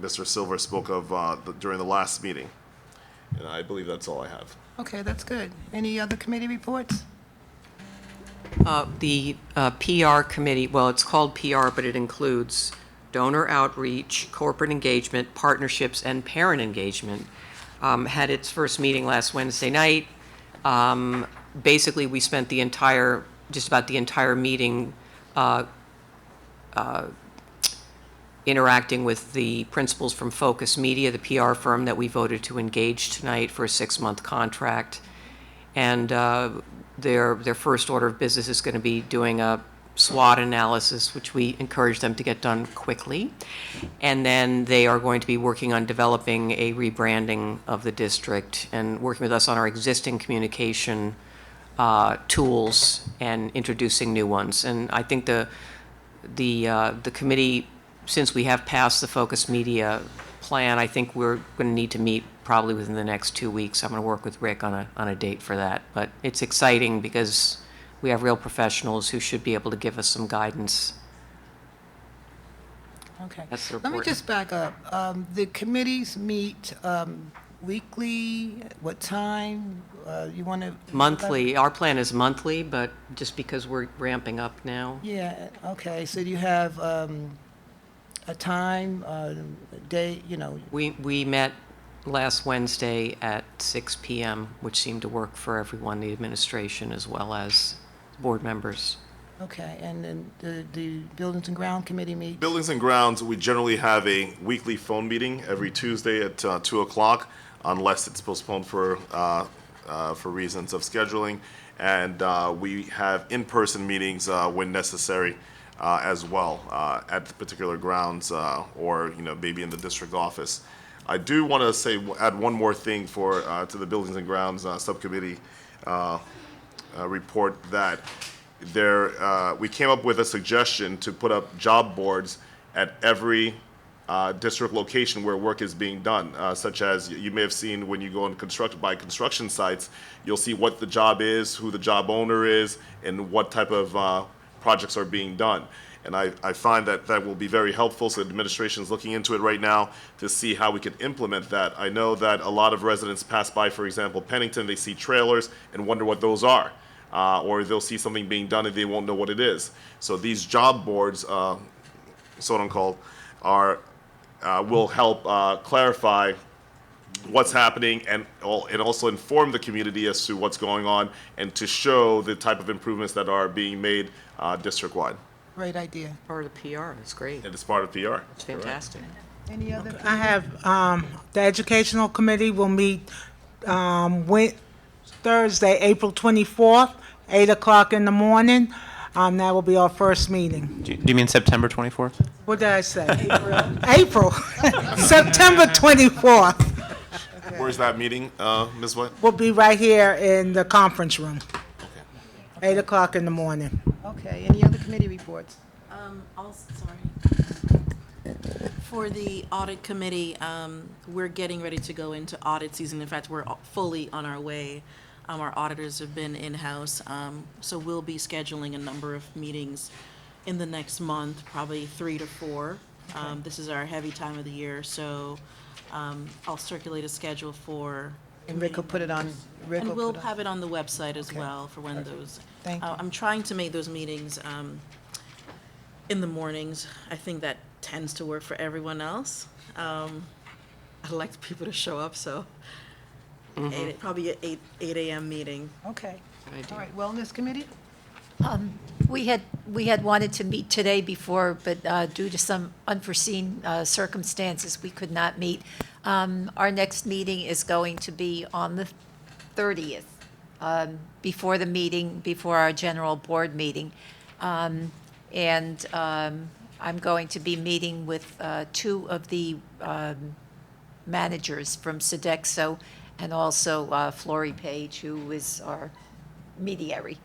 Mr. Silver spoke of during the last meeting. And I believe that's all I have. Okay, that's good. Any other committee reports? The PR committee, well, it's called PR, but it includes donor outreach, corporate engagement, partnerships, and parent engagement, had its first meeting last Wednesday night. Basically, we spent just about the entire meeting interacting with the principals from Focus Media, the PR firm that we voted to engage tonight for a 6-month contract. And their first order of business is going to be doing a SWOT analysis, which we encourage them to get done quickly. And then they are going to be working on developing a rebranding of the district and working with us on our existing communication tools and introducing new ones. And I think the committee, since we have passed the Focus Media plan, I think we're going to need to meet probably within the next 2 weeks. I'm going to work with Rick on a date for that. But it's exciting because we have real professionals who should be able to give us some guidance. Okay. That's the Let me report. just back up. The committees meet weekly? What time? You want to? Monthly. Our plan is monthly, but just because we're ramping up now. Yeah, okay. So do you have a time, a day, We met last Wednesday at 6 p.m., which seemed to work for everyone, the administration as well as board members. Okay, and then the Buildings and Ground Committee meets? Buildings and Grounds, we generally have a weekly phone meeting every Tuesday at 2 o'clock, unless it's postponed for reasons of scheduling. And we have in-person meetings when necessary as well at the particular grounds or maybe in the district office. I do want to add one more thing to the Buildings and Grounds subcommittee report, that we came up with a suggestion to put up job boards at every district location where work is being done, such as you may have seen when you go on construction sites. You'll see what the job is, who the job owner is, and what type of projects are being done. And I find that will be very helpful. So the administration is looking into it right now to see how we can implement that. I know that a lot of residents pass by, for example, Pennington, they see trailers and wonder what those are. Or they'll see something being done and they won't know what it is. So these job boards, so called, will help clarify what's happening and also inform the community as to what's going on and to show the type of improvements that are being made district-wide. Great idea. Part of the PR, it's great. And it's part of PR. It's fantastic. Any other? I have, the Educational Committee will meet Thursday, April 24th, 8 o'clock in the morning. That will be our first meeting. Do you mean September 24th? What did I say? April. September 24th. Where's that meeting, Ms. White? We'll be right here in the conference room, 8 o'clock in the morning. Okay, any other committee reports? For the audit committee, we're getting ready to go into audit season. In fact, we're fully on our way. Our auditors have been in-house, so we'll be scheduling a number of meetings in the next month, probably 3 to 4. This is our heavy time of the year, so I'll circulate a schedule for. And Rick will put it on. And we'll have it on the website as well for when those. Thank you. I'm trying to make those meetings in the mornings. I think that tends to work for everyone else. I'd like people to show up, so probably an 8 a.m. meeting. Okay. Good idea. All right, Wellness Committee? We had wanted to meet today before, but due to some unforeseen circumstances, we could not meet. Our next meeting is going to be on the 30th, before our general board meeting. I'm going to be meeting with 2 of the managers from Sodexo and also Flory Page, who is our mediary.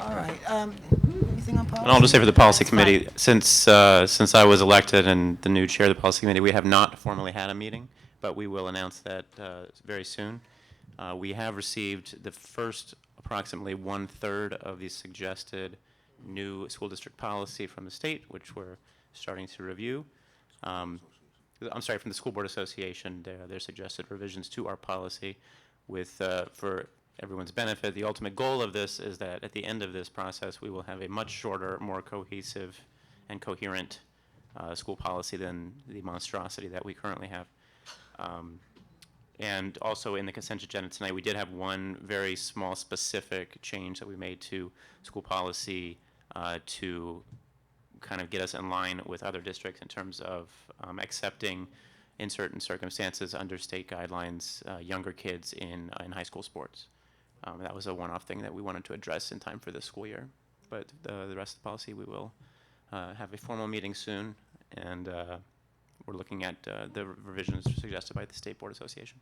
All right. Anything on policy? And I'll just say for the policy That's fine. committee, since I was elected and the new chair of the policy committee, we have not formally had a meeting, but we will announce that very soon. We have received the first approximately 1/3 of the suggested new school district policy from the state, which we're starting to review. I'm sorry, from the School Board Association, their suggested revisions to our policy with, for everyone's benefit, the ultimate goal of this is that at the end of this process, we will have a much shorter, more cohesive and coherent school policy than the monstrosity that we currently have. And also in the consent agenda tonight, we did have one very small specific change that we made to school policy to kind of get us in line with other districts in terms of accepting, in certain circumstances, under state guidelines, younger kids in high school sports. That was a one-off thing that we wanted to address in time for this school year. But the rest of the policy, we will have a formal meeting soon, and we're looking at the revisions suggested by the State Board Association.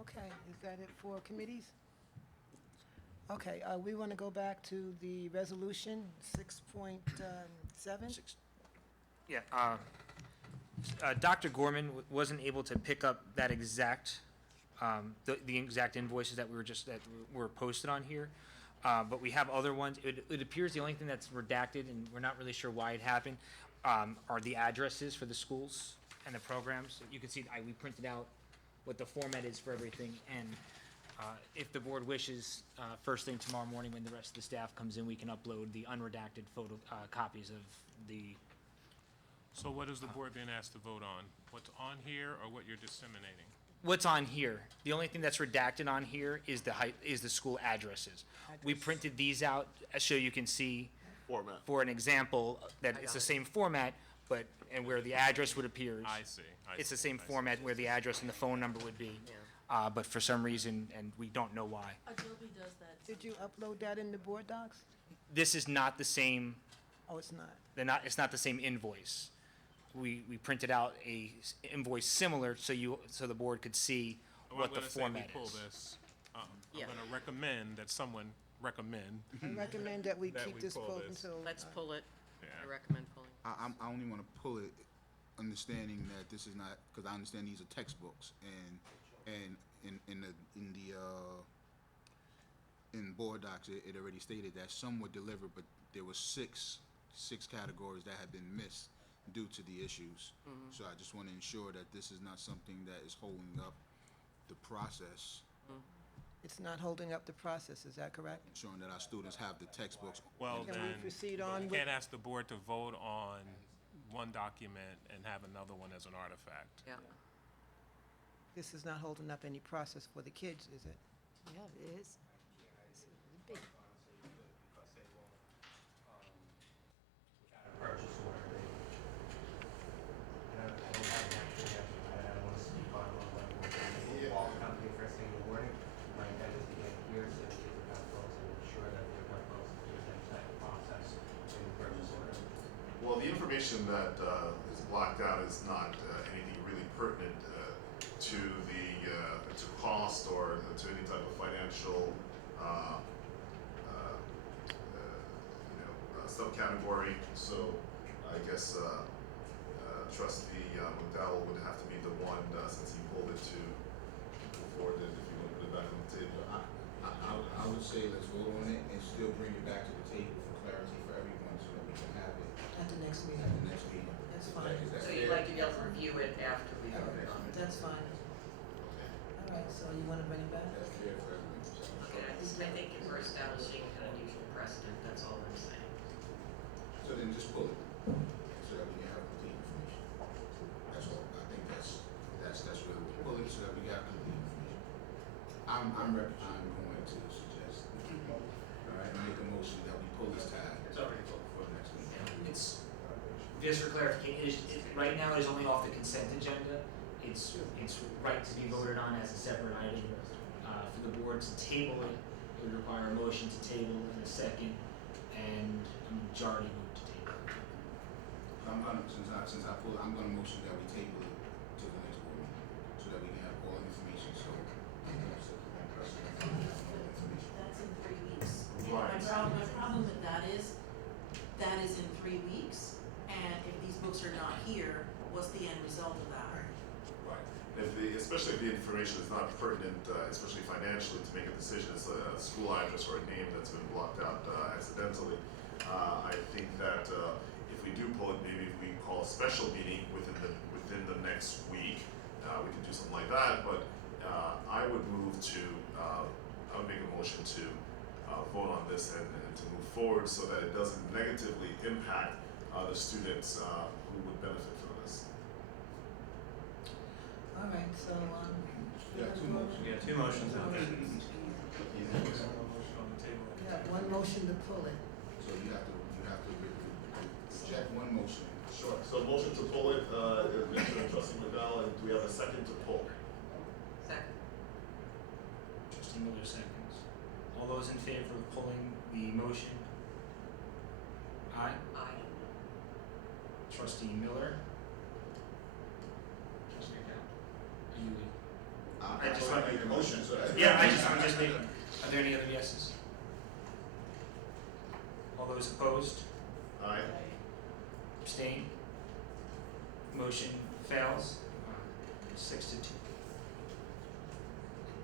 Okay, is that it for committees? Okay, we want to go back to the resolution, 6.7? Yeah, Dr. Gorman wasn't able to pick up that exact, the exact invoices that were posted on here. But we have other ones. It appears the only thing that's redacted, and we're not really sure why it happened, are the addresses for the schools and the programs. You can see, we printed out what the format is for everything, and if the board wishes, first thing tomorrow morning when the rest of the staff comes in, we can upload the unredacted photo, copies of the. So what is the board being asked to vote on? What's on here or what you're disseminating? What's on here? The only thing that's redacted on here is the school addresses. We printed these out so you can see Format. for an example that it's the same format, but, and where the address would appear. I see. It's the same format where the address and the phone number would be. But for some reason, and we don't know why. Adobe does that. Did you upload that in the board docs? This is not the same, Oh, it's not. it's not the same invoice. We printed out a invoice similar so the board could see what the format I'm gonna is. say we pull this. I'm Yeah. gonna recommend that someone recommend. I recommend that we That keep we this pull vote this. until. Let's pull it. Yeah. I recommend pulling. I only want to pull it, understanding that this is not, because I understand these are textbooks, and in board docs, it already stated that some were delivered, but there were six categories that had been missed due to the issues. So I just want to ensure that this is not something that is holding up the process, It's not holding up the process, is that correct? ensuring that our students have the textbooks. Well, Can we then, proceed you on with- can't ask the board to vote on one document and have another one as an artifact. Yeah. This is not holding up any process for the kids, is it? Yeah, it is. Purchase order. I don't have an actual answer. I don't want to speak on what we'll call the company first thing in the morning. My intent is to get here so that kids are not close and ensure that they're not close if there's any type of process in the purchase order. Well, the information that is blocked out is not anything really pertinent to the to cost or to any type of financial subcategory. So I guess Trustee McDowell would have to be the one, since he pulled it, to move forward if you want to put it back on the table. I would say let's vote on it and still bring it back to the table for clarity for everyone so that we can have it At the next at meeting. the next meeting. That's Is fine. that So fair? you'd like to be able to review it after we voted on it? That's fine. All right, so you want to bring it back? That's fair for everyone. Okay, I think we're establishing an unusual precedent, that's all I'm saying. So then just pull it, so that we can have complete information. That's all, I think that's really, pull it so that we have complete information. I'm going to suggest, all right, make a motion that we pull this tab. It's already pulled for the next meeting. It's, just for clarification, right now it is only off the consent agenda. It's right to be voted on as a separate item. For the board to table it, it would require a motion to table in a second and a majority vote to table. I'm gonna, since I pulled, I'm gonna motion that we table it to the next board meeting, so that we can have all the information, so. That's in 3 weeks. And Right. my problem with that is in 3 weeks, and if these books are not here, what's the end result of that? Right. Especially if the information is not pertinent, especially financially, to make a decision, it's a school address or a name that's been blocked out accidentally. I think that if if we do pull it, maybe if we call a special meeting within the next week, we could do something like that, but I would make a motion to vote on this and to move forward so that it doesn't negatively impact the students who would benefit from this. All right, so, Yeah, two motions. Yeah, two motions out there. we have one motion to pull it. So you have to reject one motion. Sure. So motion to pull it, Mr. Trustee McDowell, and do we have a second to pull? Trustee Miller seconds. All those in favor of pulling the motion? Aye. Aye. Trustee Miller? Trustee McDowell? Are you? I just want to make a motion, so that's. Yeah, I'm just making, are there any other yeses? All those opposed? Aye. Abstain? Motion fails, 6-2.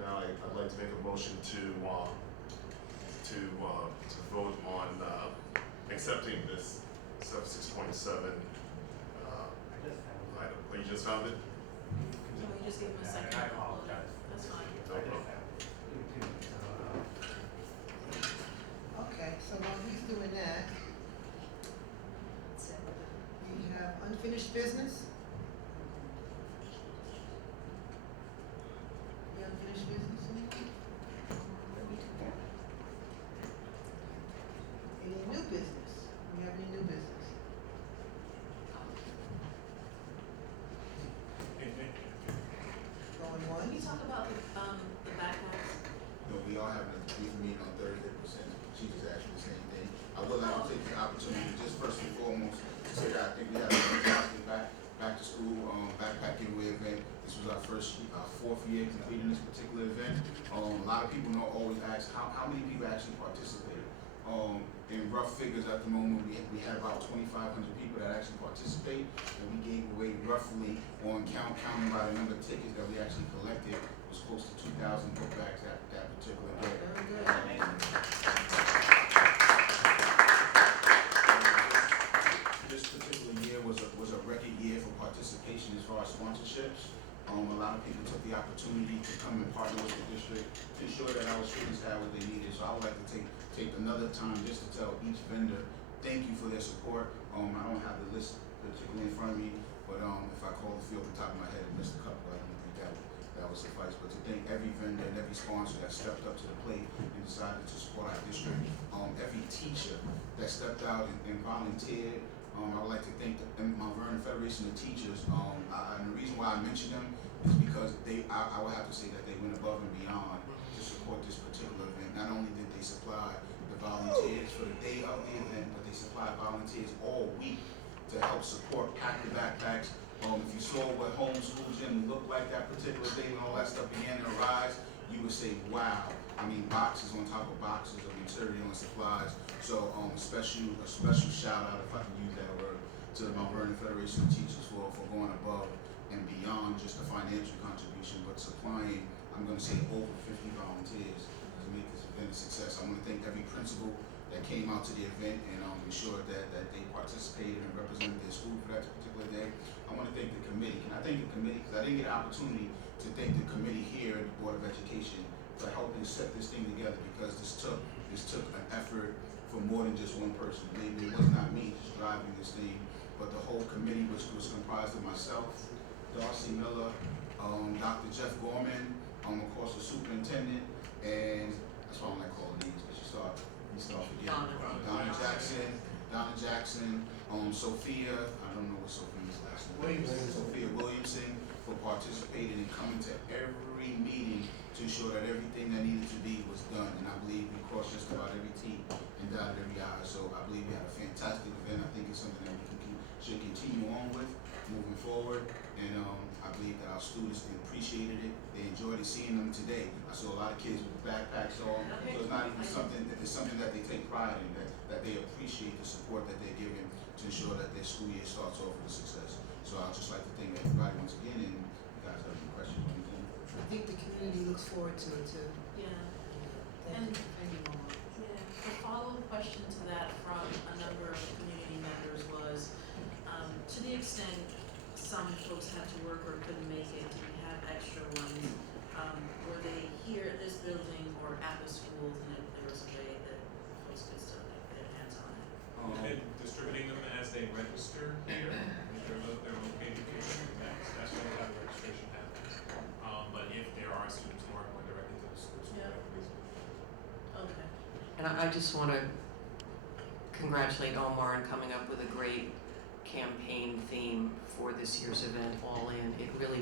Now I'd like to make a motion to vote on accepting this 6.7 item. Oh, you just found it? Can we just give him a second? I apologize. That's fine. No problem. Okay, so while he's doing that, we have unfinished business? Any unfinished business? Any new business? We have any new business? Going Can once? you talk about the backpacks? No, we are having a brief meeting on Thursday, percent. She just asked me the same thing. I would like to take the opportunity, just first and foremost, to say that I think we have a fantastic back to school, backpack giveaway event. This was our fourth year completing this particular event. A lot of people don't always ask how many people actually participated. In rough figures at the moment, we had about 2,500 people that actually participate, and we gave away roughly, counting by the number of tickets that we actually collected, was close to 2,000 book bags that particular day. Very good. This particular year was a record year for participation as far as sponsorships. A lot of people took the opportunity to come and partner with the district to ensure that our students had what they needed. So I would like to take another time just to tell each vendor, thank you for their support. I don't have the list particularly in front of me, but if I call the field off the top of my head and missed a couple, I don't think that would suffice. But to thank every vendor and every sponsor that stepped up to the plate and decided to support our district, every teacher that stepped out and volunteered. I would like to thank the Mount Vernon Federation of Teachers. And the reason why I mention them is because I would have to say that they went above and beyond to support this particular event. Not only did they supply the volunteers for the day of the event, but they supplied volunteers all week to help support pack the backpacks. If you saw what homeschool gym looked like that particular day when all that stuff began to arise, you would say, wow. I mean, boxes on top of boxes of material and supplies. So a special shout out, if I can use that word, to the Mount Vernon Federation of Teachers for going above and beyond just the financial contribution, but supplying, I'm going to say, over 50 volunteers to make this event a success. I want to thank every principal that came out to the event and ensured that they participated and represented their school for that particular day. I want to thank the committee. Can I thank the committee? Because I didn't get an opportunity to thank the committee here at the Board of Education for helping set this thing together, because this took an effort for more than just one person. Maybe it was not me just driving this thing, but the whole committee, which was comprised of myself, Darcy Miller, Dr. Jeff Gorman, of course the superintendent, and that's why I don't like calling names, because you start forgetting. Donna Jackson, Sophia, I don't know what Sophia's last name is. Sophia Williamson, for participating and coming to every meeting to ensure that everything that needed to be was done. And I believe we crossed just about every T and dotted every I. So I believe we had a fantastic event. I think it's something that we should continue on with moving forward. And I believe that our students appreciated it. They enjoyed seeing them today. I saw a lot of kids with backpacks on. So it's not even something that they take pride in, that they appreciate the support that they're giving to ensure that their school year starts off with success. So I'd just like to thank everybody once again, and you guys have any questions or anything? I think the community looks forward to it too. Yeah. Thank you, Mama. Yeah. A follow-up question to that from a number of community members was, extent some folks had to work or couldn't make it, did we have extra ones? Were they here at this building or at the schools, and if there was a way that folks could still get their hands on it? We've been distributing them as they register here, if they're located here, that's really how the registration happens. But if there are students who aren't going directly to the schools for Yeah. whatever reason. Okay. And I just want to congratulate Omar on coming up with a great campaign theme for this year's event, All In. It really